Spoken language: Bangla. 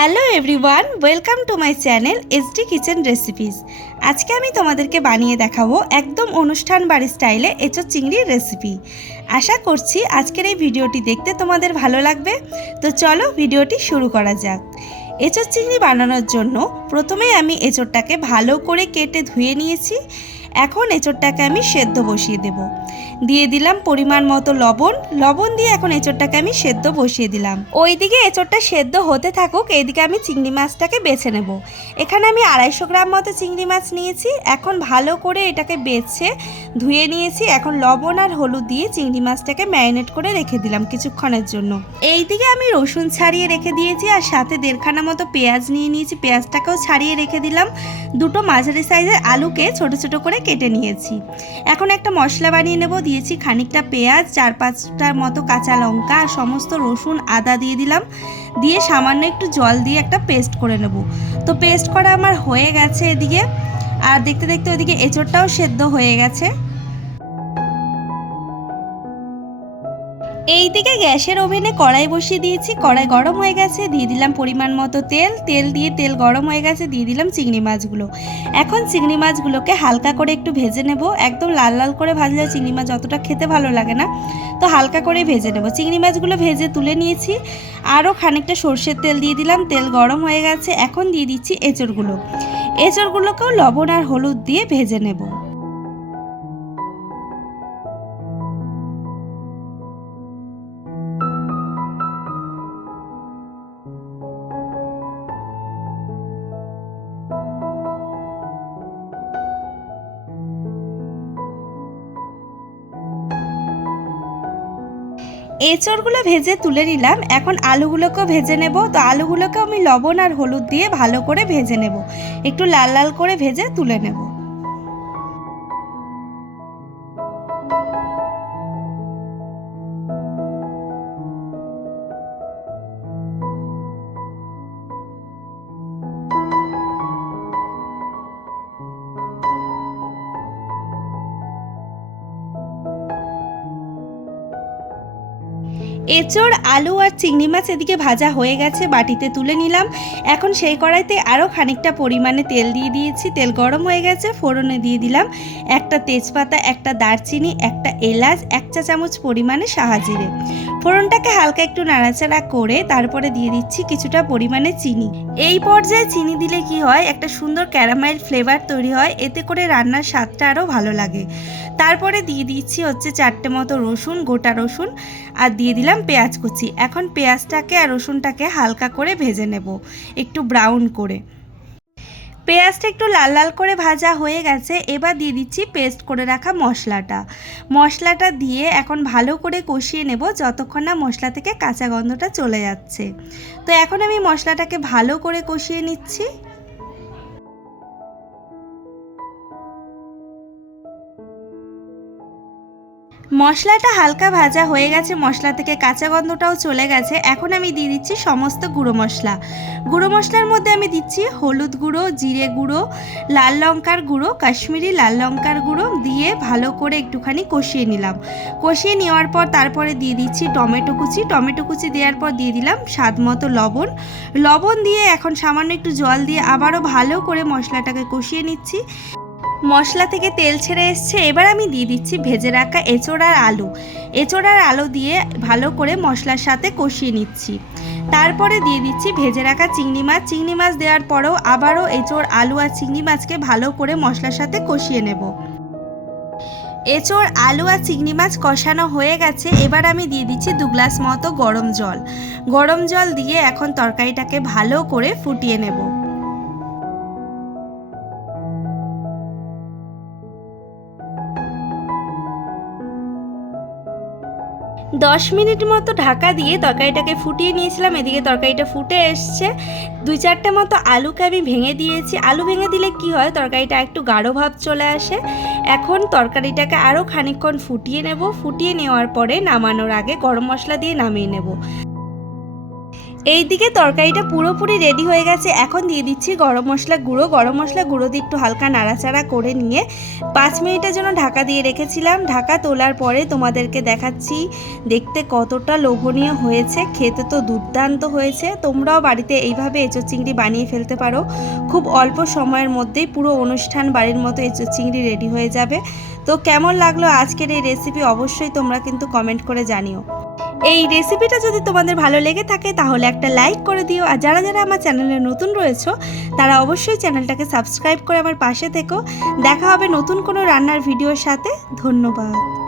Hello everyone, welcome to my channel SD kitchen recipes. আজকে আমি তোমাদেরকে বানিয়ে দেখাবো একদম অনুষ্ঠান বাড়ি স্টাইলে এঁচো চিংড়ির রেসিপি। আশা করছি আজকের এই ভিডিওটি দেখতে তোমাদের ভালো লাগবে, তো চলো ভিডিওটি শুরু করা যাক। এঁচোর চিংড়ি বানানোর জন্য প্রথমেই আমি এঁচোড়টাকে ভালো করে কেটে ধুয়ে নিয়েছি। এখন এঁচোড়টাকে আমি সেদ্ধ বসিয়ে দেব। দিয়ে দিলাম পরিমাণ মতো লবণ। লবণ দিয়ে এখন এঁচোড়টাকে আমি সেদ্ধ বসিয়ে দিলাম। ওইদিকে এঁচোড়টা সেদ্ধ হতে থাকুক এইদিকে আমি চিংড়ি মাছটাকে বেছে নেব। এখানে আমি আড়াইশো গ্রাম মতো চিংড়ি মাছ নিয়েছি। এখন ভালো করে এটাকে বেছে ধুয়ে নিয়েছি। এখন লবণ আর হলুদ দিয়ে চিংড়ি মাছটাকে ম্যারিনেট করে রেখে দিলাম কিছুক্ষণের জন্য। এইদিকে আমি রসুন ছাড়িয়ে রেখে দিয়েছি আর সাথে দেড়খানা মতো পেঁয়াজ নিয়ে নিয়েছি। পেঁয়াজটাকেও ছাড়িয়ে রেখে দিলাম। দুটো মাঝারি সাইজের আলুকে ছোট ছোট করে কেটে নিয়েছি। এখন একটা মশলা বানিয়ে নেব। দিয়েছি, খানিকটা পেঁয়াজ, চার পাঁচটার মতো কাঁচা লঙ্কা আর সমস্ত রসুন, আদা দিয়ে দিলাম। দিয়ে সামান্য একটু জল দিয়ে একটা পেস্ট করে নেব। তো পেস্ট করা আমার হয়ে গেছে এদিকে। আর দেখতে দেখতে ওদিকে এঁচোড়টাও সেদ্ধ হয়ে গেছে। এইদিকে গ্যাসের ওভেনে কড়াই বসিয়ে দিয়েছি, কড়াই গরম হয়ে গেছে, দিয়ে দিলাম পরিমাণ মতো তেল তেল দিয়ে তেল গরম হয়ে গেছে, দিয়ে দিলাম চিংড়ি মাছগুলো। এখন চিংড়ি মাছগুলোকে হালকা করে একটু ভেজে নেব, একদম লাল লাল করে ভাজলে চিংড়ি মাছ অতটা খেতে ভালো লাগে না, তো হালকা করে ভেজে নেব। চিংড়ি মাছগুলো ভেজে তুলে নিয়েছি, আরও খানিকটা সর্ষের তেল দিয়ে দিলাম, তেল গরম হয়ে গেছে, এখন দিয়ে দিচ্ছি এঁচড়গুলো। এঁচড়গুলোকেও লবণ আর হলুদ দিয়ে ভেজে নেব। এঁচড়গুলো ভেজে তুলে নিলাম। এখন আলুগুলোকেও ভেজে নেব। তো আলুগুলোকে আমি লবণ আর হলুদ দিয়ে ভালো করে ভেজে নেব। একটু লাল লাল করে ভেজে তুলে নেব। এঁচড়, আলু আর চিংড়ি মাছ এদিকে ভাজা হয়ে গেছে, বাটিতে তুলে নিলাম। এখন সেই কড়াইতে আরও খানিকটা পরিমাণে তেল দিয়ে দিয়েছি। তেল গরম হয়ে গেছে, ফোড়নে দিয়ে দিলাম একটা তেজপাতা, একটা দারচিনি, একটা এলাচ, এক চা চামচ পরিমাণে সাহাজিরে ফোড়নটাকে হালকা একটু নাড়াচাড়া করে তারপরে দিয়ে দিচ্ছি কিছুটা পরিমাণে চিনি। এই পর্যায়ে চিনি দিলে কি হয়, একটা সুন্দর ক্যারামাইল ফ্লেভার তৈরি হয়, এতে করে রান্নার স্বাদটা আরও ভালো লাগে। তারপরে দিয়ে দিচ্ছি হচ্ছে চারটে মতো রসুন, গোটা রসুন, আর দিয়ে দিলাম পেঁয়াজ কুচি। এখন পেঁয়াজটাকে আর রসুনটাকে হালকা করে ভেজে নেব, একটু ব্রাউন করে। পেঁয়াজটা একটু লাল লাল করে ভাজা হয়ে গেছে, এবার দিয়ে দিচ্ছি পেস্ট করে রাখা মশলাটা। মশলাটা দিয়ে এখন ভালো করে কষিয়ে নেব যতক্ষণ না মশলা থেকে কাঁচা গন্ধটা চলে যাচ্ছে। তো এখন আমি মশলাটাকে ভালো করে কষিয়ে নিচ্ছি। মশলাটা হালকা ভাজা হয়ে গেছে, মশলা থেকে কাঁচা গন্ধটাও চলে গেছে। এখন আমি দিয়ে দিচ্ছি সমস্ত গুঁড়ো মশলা। গুঁড়ো মশলার মধ্যে আমি দিচ্ছি হলুদ গুঁড়ো, জিরে গুঁড়ো, লাল লঙ্কার গুঁড়ো, কাশ্মীরি লাল লঙ্কার গুঁড়ো দিয়ে ভালো করে একটুখানি কষিয়ে নিলাম। কষিয়ে নেওয়ার পর তারপরে দিয়ে দিচ্ছি টমেটো কুচি। টমেটো কুচি দেওয়ার পর দিয়ে দিলাম স্বাদ মতো লবণ। লবণ দিয়ে এখন সামান্য একটু জল দিয়ে আবারও ভালো করে মশলাটাকে কষিয়ে নিচ্ছি। মশলা থেকে তেল ছেড়ে এসছে। এবার আমি দিয়ে দিচ্ছি ভেজে রাখা এঁচোড় আর আলু। এঁচোড় আর আলু দিয়ে ভালো করে মশলার সাথে কষিয়ে নিচ্ছি। তারপরে দিয়ে দিচ্ছি ভেজে রাখা চিংড়ি মাছ। চিংড়ি মাছ দেওয়ার পরেও আবারও এঁচোড়, আলু আর চিংড়ি মাছকে ভালো করে মশলার সাথে কষিয়ে নেব। এঁচোড়, আলু আর চিংড়ি মাছ কষানো হয়ে গেছে। এবার আমি দিয়ে দিচ্ছি দু গ্লাস মতো গরম জল। গরম জল দিয়ে এখন তরকারিটাকে ভালো করে ফুটিয়ে নেব। দশ মিনিট মতো ঢাকা দিয়ে তরকারিটাকে ফুটিয়ে নিয়েছিলাম, এদিকে তরকারিটা ফুটে এসছে। দুই চারটে মতো আলুকে আমি ভেঙে দিয়েছি। আলু ভেঙে দিলে কি হয়? তরকারিটা একটু গাঢ় ভাব চলে আসে। এখন তরকারিটাকে আরও খানিকক্ষণ ফুটিয়ে নেব। ফুটিয়ে নেওয়ার পরে নামানোর আগে গরম মশলা দিয়ে নামিয়ে নেব। এইদিকে তরকারিটা পুরোপুরি রেডি হয়ে গেছে। এখন দিয়ে দিচ্ছি গরম মশলা গুঁড়ো। গরম মশলা গুঁড়ো দিয়ে একটু হালকা নাড়াচাড়া করে নিয়ে পাঁচ মিনিটের জন্য ঢাকা দিয়ে রেখেছিলাম। ঢাকা তোলার পরে তোমাদেরকে দেখাচ্ছি দেখতে কতটা লোভনীয় হয়েছে। খেতে তো দুর্দান্ত হয়েছে। তোমরাও বাড়িতে এইভাবে এঁচো চিংড়ি বানিয়ে ফেলতে পারো। খুব অল্প সময়ের মধ্যেই পুরো অনুষ্ঠান বাড়ির মতো এঁচো চিংড়ি রেডি হয়ে যাবে। তো কেমন লাগল আজকের এই রেসিপি অবশ্যই তোমরা কিন্তু কমেন্ট করে জানিও। এই রেসিপিটা যদি তোমাদের ভালো লেগে থাকে, তাহলে একটা লাইক করে দিও। আর যারা যারা আমার চ্যানেলে নতুন রয়েছো, তারা অবশ্যই চ্যানেলটাকে সাবস্ক্রাইব করে আমার পাশে থেকো। দেখা হবে নতুন কোনো রান্নার ভিডিওর সাথে। ধন্যবাদ।